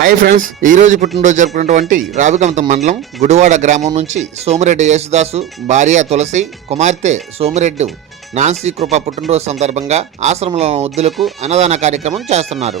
Hi friends ఈ రోజు పుట్టినరోజు జరుపుకున్నటువంటి రావిగమతం మండలం గుడివాడ గ్రామం నుంచి సోమిరెడ్డి యేసుదాసు భార్య తులసి కుమార్తె సోమిరెడ్డి నాన్సీ కృప పుట్టినరోజు సందర్భంగా ఆశ్రమంలో ఉన్న వృద్ధులకు అన్నదాన కార్యక్రమం చేస్తున్నారు.